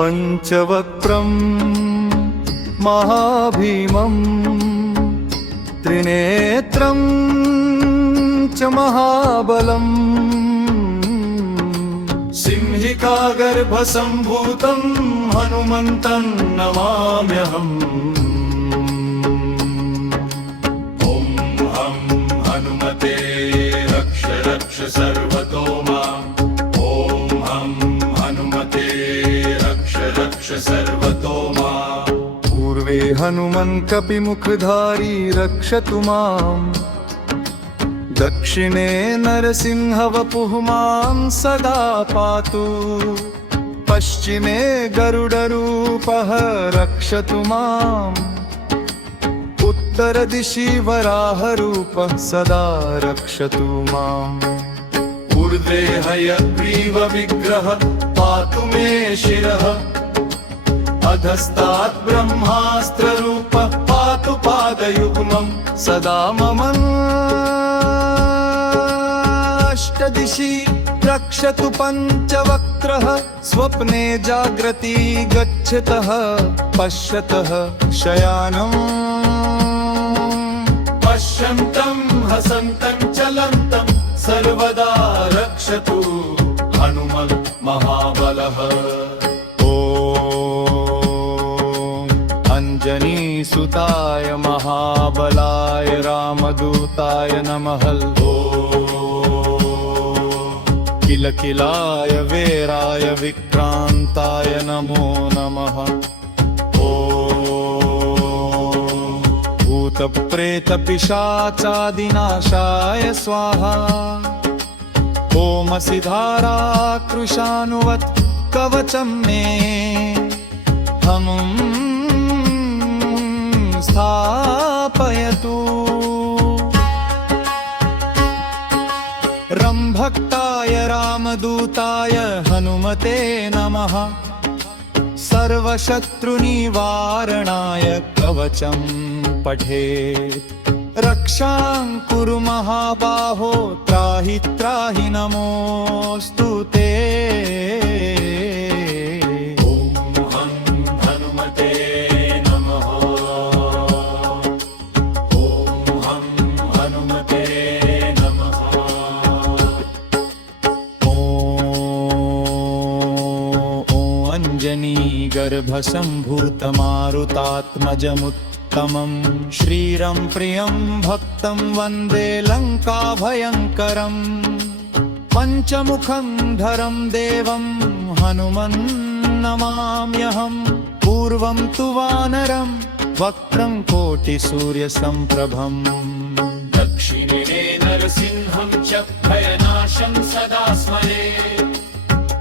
पञ्चवक्त्रं महाभीमं त्रिनेत्रं च महाबलम् सिंहिकागर्भसम्भूतं हनुमन्तं नमाम्यहम्। ॐ हं हनुमते रक्ष रक्ष सर्वतो माम्। ॐ हं हनुमते रक्ष रक्ष सर्वतो माम्। पूर्वे हनुमन् कपिमुखधारी रक्षतु माम्। दक्षिणे नरसिंहवपुः मां सदा पातु। पश्चिमे गरुडरूपः रक्षतु माम्। उत्तरदिशि वराहरूपः सदा रक्षतु माम्। ऊर्ध्वे हयग्रीवविग्रहः पातु मे शिरः। अधस्तात् ब्रह्मास्त्ररूपः पातु पादयुग्मम्। सदा मम अष्टदिशि रक्षतु पञ्चवक्त्रः। स्वप्ने जाग्रति गच्छतः पश्यतः शयानम्। पश्यन्तं हसन्तं चलन्तं सर्वदा रक्षतु हनुमन् महाबलः। ॐ अंजनीसुताय महाबलाय रामदूताय नमः। किलकिलाय वीराय विक्रान्ताय नमो नमः। ॐ भूतप्रेतपिशाचादिनाशाय स्वाहा। ओमसि धाराकृशानुवत् कवचं मे हमुं स्थापयतु। रंभक्ताय रामदूताय हनुमते नमः। सर्वशत्रुनिवारणाय कवचं पठेत्। रक्षां कुरु महाबाहो त्राहि त्राहि नमोऽस्तु ते। गर्भसम्भूतमारुतात्मजमुत्तमं श्रीरं प्रियं भक्तं वन्दे लङ्काभयङ्करम्। पञ्चमुखं धरं देवं हनुमन्नमाम्यहम्। पूर्वं तु वानरं वक्त्रं कोटिसूर्यसम्प्रभम्। दक्षिणे नरसिंहं च भयनाशं सदा स्मरे।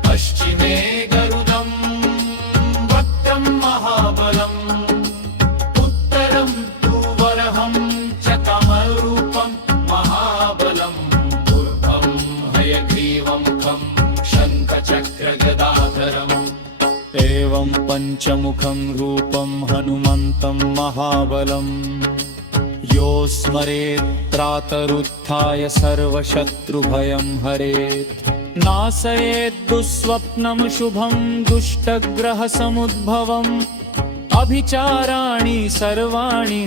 पश्चिमे गरुडं महाबलम्। उत्तरं तु वरहं च कमलरूपं महाबलम्। ऊर्ध्वं हयग्रीवमुखं शङ्खचक्रगदाधरम्। एवं पञ्चमुखं रूपं हनुमन्तं महाबलम्। यो स्मरेत् त्रातरुत्थाय सर्वशत्रुभयं हरेत्। नाशयेत् दुःस्वप्नं शुभं दुष्टग्रहसमुद्भवम्। अभिचाराणि सर्वाणि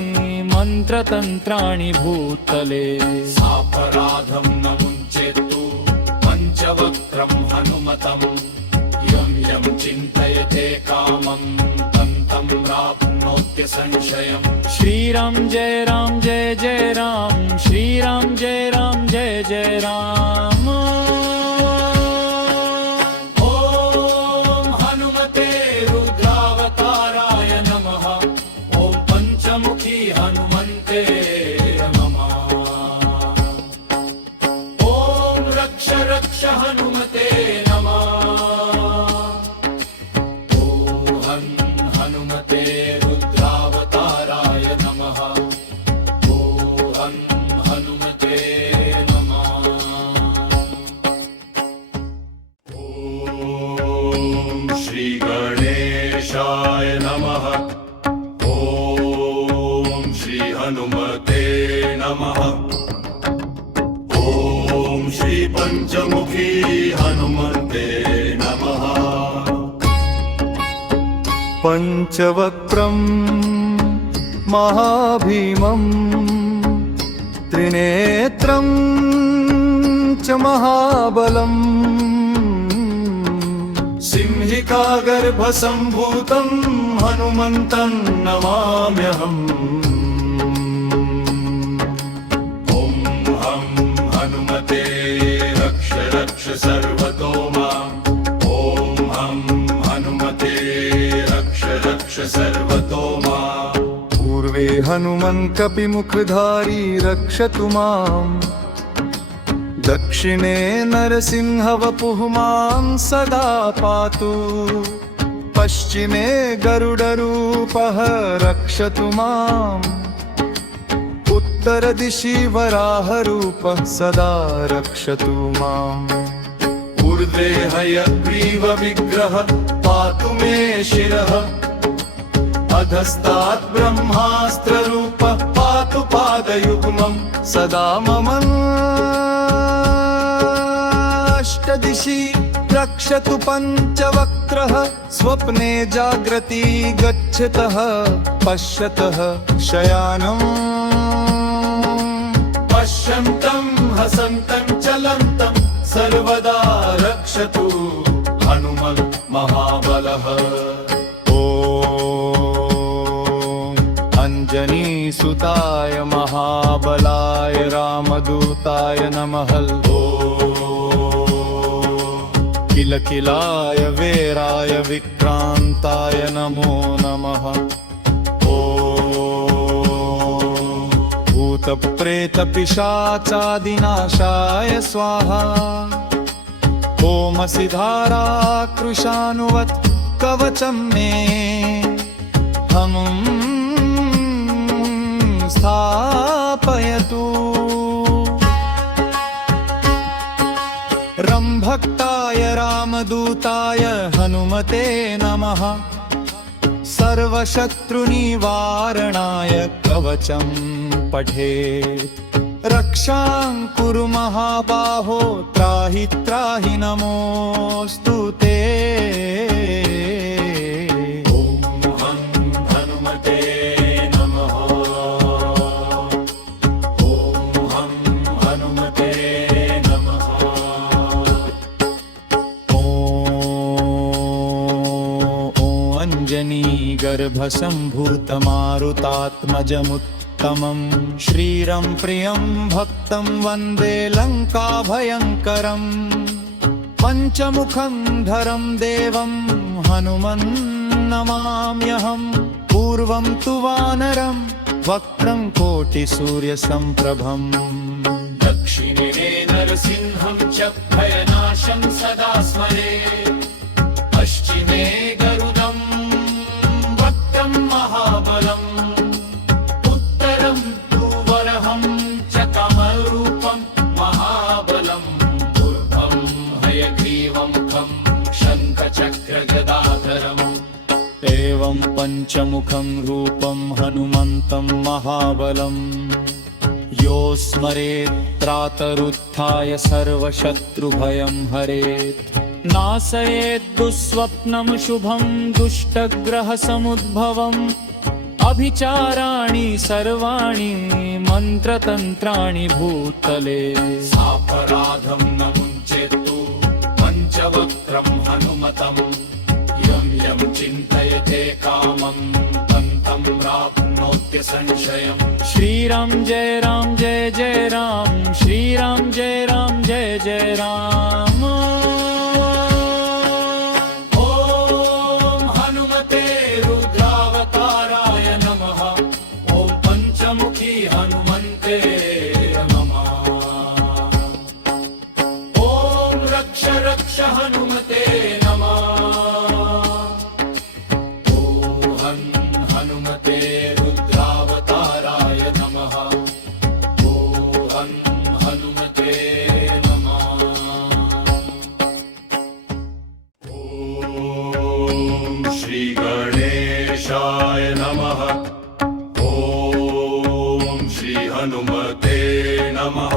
मन्त्रतन्त्राणि भूतले। सापराधं न मुञ्चेत्तु पञ्चवक्त्रं हनुमतम्। यं यं चिन्तयते कामं तं तं प्राप्नोत्य संशयम्। श्रीराम जय राम जय जय राम। श्रीराम जय राम जय जय राम। हनुमते नमः। ॐ हनुमते रुद्रावताराय नमः। ॐ हनुमते नमः। ॐ श्रीगणेशाय नमः। ॐ श्रीहनुमते नमः। श्री पंचमुखी हनुमते नमः। पञ्चवक्त्रं महाभीमं त्रिनेत्रं च महाबलम् सिंहिकागर्भसम्भूतं हनुमन्तं नमाम्यहम् ॐ हं हनुमते रक्ष रक्ष सर्वतो माम् ॐ हं हनुमते रक्ष रक्ष सर्वतो माम् पूर्वे हनुमन् कपिमुखधारी रक्षतु माम् दक्षिणे नरसिंहवपुः मां सदा पातु पश्चिमे गरुडरूपः रक्षतु माम् उत्तरदिशि वराहरूपः सदा रक्षतु माम् ऊर्ध्वे हयग्रीवविग्रह पातु मे शिरः अधस्तात् ब्रह्मास्त्ररूपः पातु पादयुग्मम् सदा मम अष्टदिशि रक्षतु पञ्चवक्त्रः स्वप्ने जाग्रति गच्छतः पश्यतः शयानम् पश्यन्तं हसन्तं चलन्तं सर्वदा रक्षतु हनुमन् महाबलः अंजनीसुताय महाबलाय रामदूताय नमः किलकिलाय वीराय विक्रान्ताय नमो नमः भूतप्रेतपिशाचादिनाशाय स्वाहा ओमसि धाराकृशानुवत् कवचं मे हमुं स्थापयतु रंभक्ताय रामदूताय हनुमते नमः सर्वशत्रुनिवारणाय कवचं पठेत् रक्षां कुरु महाबाहो त्राहि त्राहि नमोऽस्तु ते गर्भसम्भूतमारुतात्मजमुत्तमं श्रीरं प्रियं भक्तं वन्दे लङ्काभयङ्करम् पञ्चमुखं धरं देवं हनुमन्नमाम्यहं पूर्वं तु वानरं वक्त्रं कोटिसूर्यसम्प्रभम् दक्षिणे नरसिंहं च भयनाशं सदा स्मरे पश्चिमे गरुडं वक्त्रं महाबलम् उत्तरं तु वरहं च कमलरूपं महाबलम् ऊर्ध्वं हयग्रीवमुखं शङ्खचक्रगदाधरम् एवं पञ्चमुखं रूपं हनुमन्तं महाबलम् यो स्मरेत् त्रातरुत्थाय सर्वशत्रुभयं हरेत् नाशयेत् दुःस्वप्नं शुभं दुष्टग्रहसमुद्भवम् अभिचाराणि सर्वाणि मन्त्रतन्त्राणि भूतले सापराधं न मुञ्चेत्तु पञ्चवक्त्रं हनुमतम् यं यं चिन्तयते कामं तं तं प्राप्नोत्य संशयम् श्रीराम जय राम जय जय राम श्रीराम जय राम जय जय राम ॐ हनुमते रुद्रावताराय नमः ॐ पञ्चमुखी हनुमन्ते नमः ॐ रक्ष रक्ष हनुमते नमः हनुमते रुद्रावताराय नमः ॐ हनुमते नमः ॐ श्रीगणेशाय नमः ॐ श्रीहनुमते नमः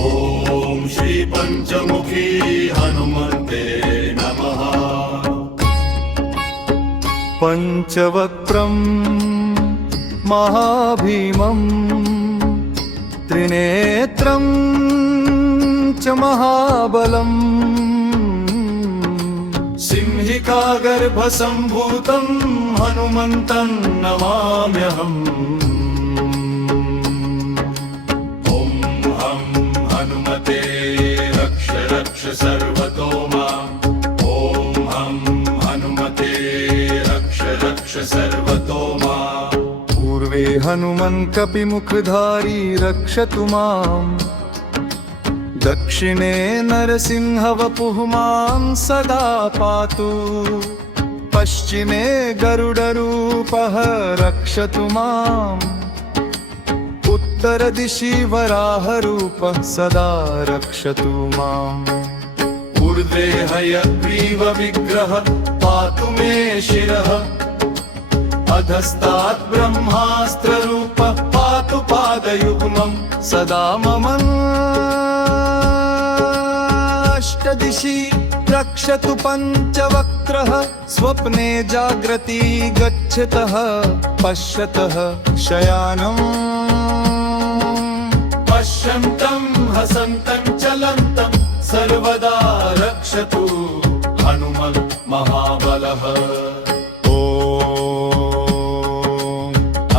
ॐ श्रीपञ्चमुखी हनुमन्ते नमः पञ्चवक्त्रं महाभीमं त्रिनेत्रं च महाबलम् सिंहिकागर्भसम्भूतं हनुमन्तं नमाम्यहम् ॐ हं हनुमते रक्ष रक्ष सर्वतो माम् ॐ हं हनुमते रक्ष रक्ष सर्वतो माम् पूर्वे हनुमन् कपिमुखधारी रक्षतु माम् दक्षिणे नरसिंहवपुः मां सदा पातु पश्चिमे गरुडरूपः रक्षतु माम् उत्तरदिशि वराहरूपः सदा रक्षतु माम् ऊर्ध्वे हयग्रीवविग्रह पातु मे शिरः अधस्तात् ब्रह्मास्त्ररूपः पातु पादयुग्मम् सदा मम अष्टदिशि रक्षतु पञ्चवक्त्रः स्वप्ने जाग्रति गच्छतः पश्यतः शयानम् पश्यन्तं हसन्तं चलन्तं सर्वदा रक्षतु हनुमन् महाबलः ॐ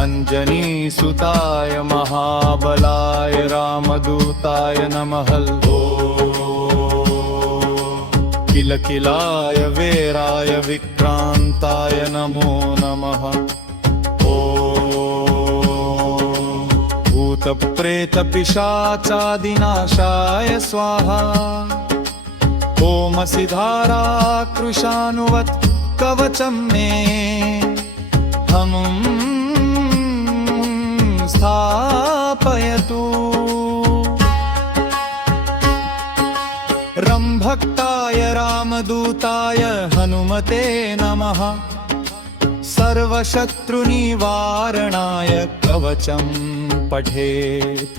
अञ्जनीसुताय महाबलाय रामदूताय नमः किलकिलाय वीराय विक्रान्ताय नमो नमः ॐ भूतप्रेतपिशाचादिनाशाय स्वाहा ओमसि धाराकृशानुवत् कवचं मे हमुं स्थापयतु रंभक्ताय रामदूताय हनुमते नमः सर्वशत्रुनिवारणाय कवचं पठेत्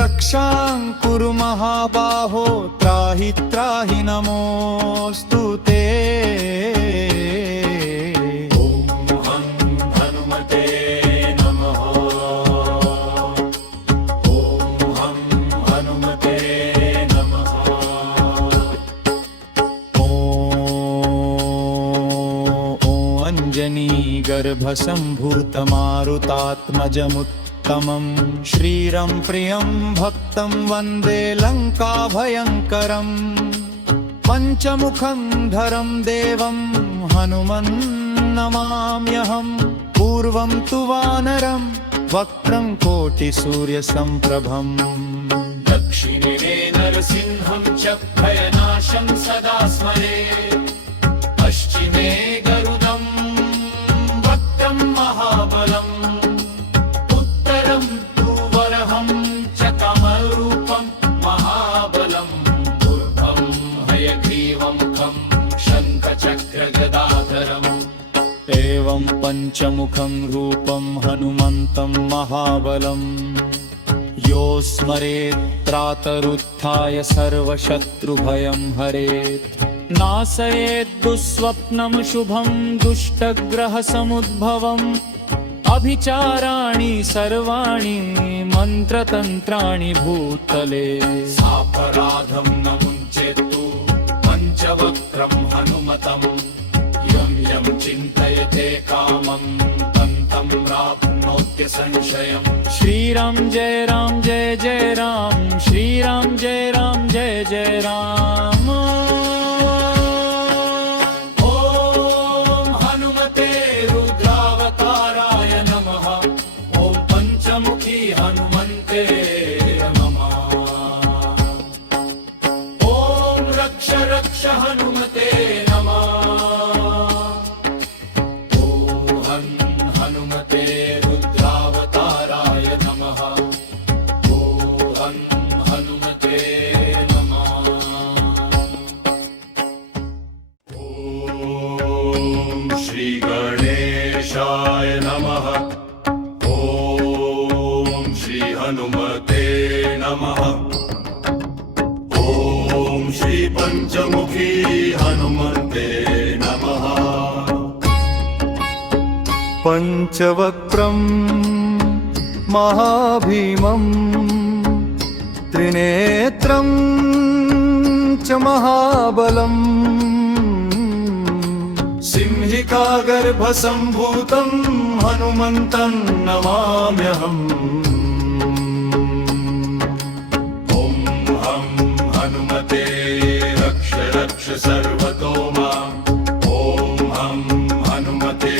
रक्षां कुरु महाबाहो त्राहि त्राहि नमोऽस्तु ते ॐ हं हनुमते नमः ॐ हं हनुमते नमः अञ्जनीगर्भसम्भूतमारुतात्मजमुत्तमं श्रीरं प्रियं भक्तं वन्दे लङ्काभयङ्करम् पञ्चमुखं धरं देवं हनुमन्नमाम्यहम् पूर्वं तु वानरं वक्त्रं कोटिसूर्यसम्प्रभम् दक्षिणे नरसिंहं च भयनाशं सदा स्मरे पश्चिमे गरुडं वक्त्रं महाबलम् उत्तरं तु वरहं च कमलरूपं महाबलम् ऊर्ध्वं हयग्रीवमुखं शङ्खचक्रगदाधरम् एवं पञ्चमुखं रूपं हनुमन्तं महाबलम् यो स्मरेत् त्रातरुत्थाय सर्वशत्रुभयं हरेत् नाशयेत् दुःस्वप्नं शुभं दुष्टग्रहसमुद्भवम् अभिचाराणि सर्वाणि मन्त्रतन्त्राणि भूतले सापराधं न मुञ्चेत्तु पञ्चवक्त्रं हनुमतम् यं यं चिन्तयते कामं तं तं प्राप्नोत्य संशयम् श्रीराम जय राम जय जय राम श्रीराम जय राम जय जय राम ॐ हनुमते रुद्रावताराय नमः ॐ पञ्चमुखी हनुमन्ते नमः ॐ रक्ष रक्ष हनुमते नमः ॐ हनुमते रुद्रावताराय नमः ॐ हनुमते नमः ॐ श्रीगणेशाय नमः ॐ श्रीहनुमते नमः ॐ श्रीपञ्चमुखी हनुमते नमः पञ्चवक्त्रं महाभीमं त्रिनेत्रं च महाबलम् सिंहिकागर्भसम्भूतं हनुमन्तं नमाम्यहम् ॐ हं हनुमते रक्ष रक्ष सर्वतो माम् ॐ हं हनुमते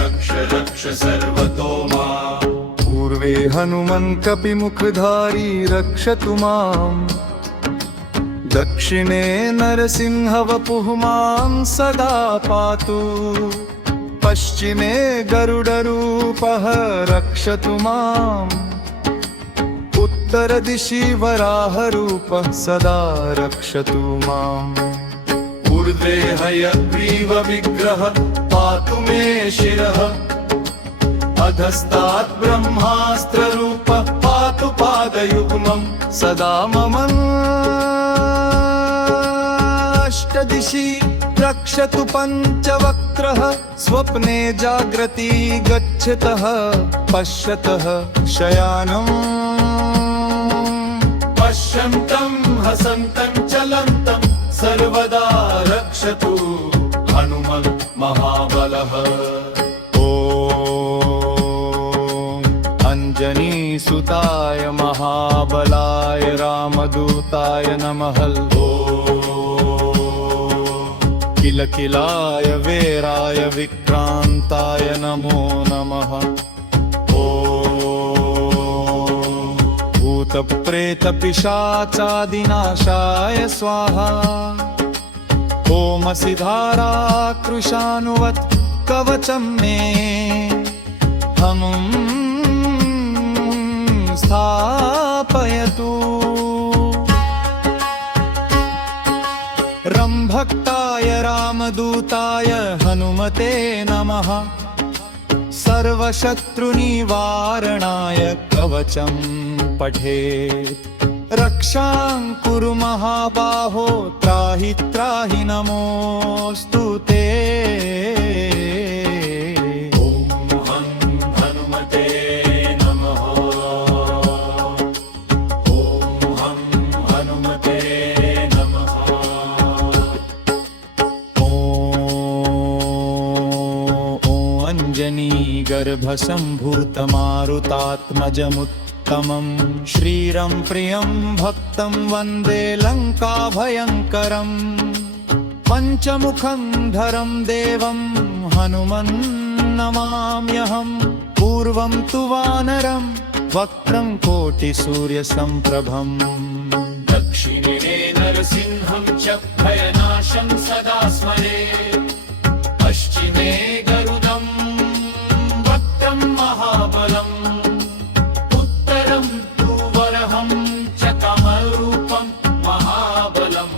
रक्ष रक्ष सर्वतो माम् पूर्वे हनुमन् कपिमुखधारी रक्षतु माम् दक्षिणे नरसिंहवपुः मां सदा पातु पश्चिमे गरुडरूपः रक्षतु माम् उत्तरदिशि वराहरूपः सदा रक्षतु माम् ऊर्ध्वे हयग्रीवविग्रह पातु मे शिरः अधस्तात् ब्रह्मास्त्ररूपः पातु पादयुग्मम् सदा मम अष्टदिशि रक्षतु पञ्चवक्त्रः स्वप्ने जाग्रति गच्छतः पश्यतः शयानम् पश्यन्तं हसन्तं चलन्तं सर्वदा रक्षतु हनुमन् महाबलः ॐ अञ्जनीसुताय महाबलाय रामदूताय नमः किलकिलाय वीराय विक्रान्ताय नमो नमः ॐ भूतप्रेतपिशाचादिनाशाय स्वाहा ओमसि धाराकृशानुवत् कवचं मे हमुं स्थापयतु रंभक्ताय रामदूताय हनुमते नमः सर्वशत्रुनिवारणाय कवचं पठेत् रक्षां कुरु महाबाहो त्राहि त्राहि नमोऽस्तु ते ॐ हं हनुमते नमः ॐ हं हनुमते नमः ॐ अञ्जनीगर्भसम्भूतमारुतात्मजमुत्तमं श्रीरं प्रियं भक्तं वन्दे लङ्काभयङ्करम् पञ्चमुखं धरं देवं हनुमन्नमाम्यहम् पूर्वं तु वानरं वक्त्रं कोटिसूर्यसम्प्रभम् दक्षिणे नरसिंहं च भयनाशं सदा स्मरे पश्चिमे गरुडं वक्त्रं महाबलम् उत्तरं तु वरहं च कमलरूपं महाबलम्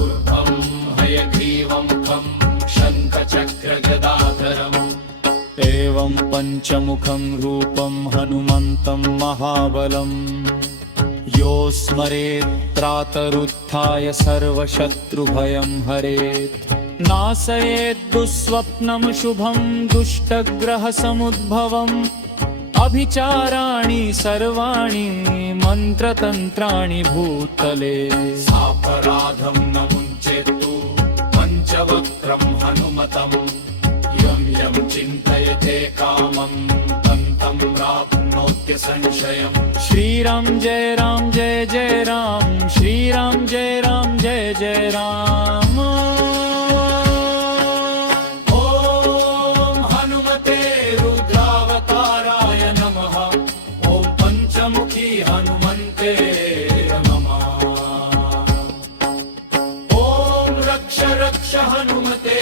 ऊर्ध्वं हयग्रीवं खं शङ्खचक्रगदाधरम् एवं पञ्चमुखं रूपं हनुमन्तं महाबलम् यो स्मरेत् त्रातरुत्थाय सर्वशत्रुभयं हरेत् नाशयेत् दुःस्वप्नं शुभं दुष्टग्रहसमुद्भवम् अभिचाराणि सर्वाणि मन्त्रतन्त्राणि भूतले सापराधं न मुञ्चेत्तु पञ्चवक्त्रं हनुमतम् यं यं चिन्तयते कामं तं तं प्राप्नोत्य संशयम् श्रीराम जय जय राम श्रीराम जय जय राम ॐ हनुमते रुद्रावताराय नमः ॐ पञ्चमुखी हनुमन्ते नमः ॐ रक्ष रक्ष हनुमते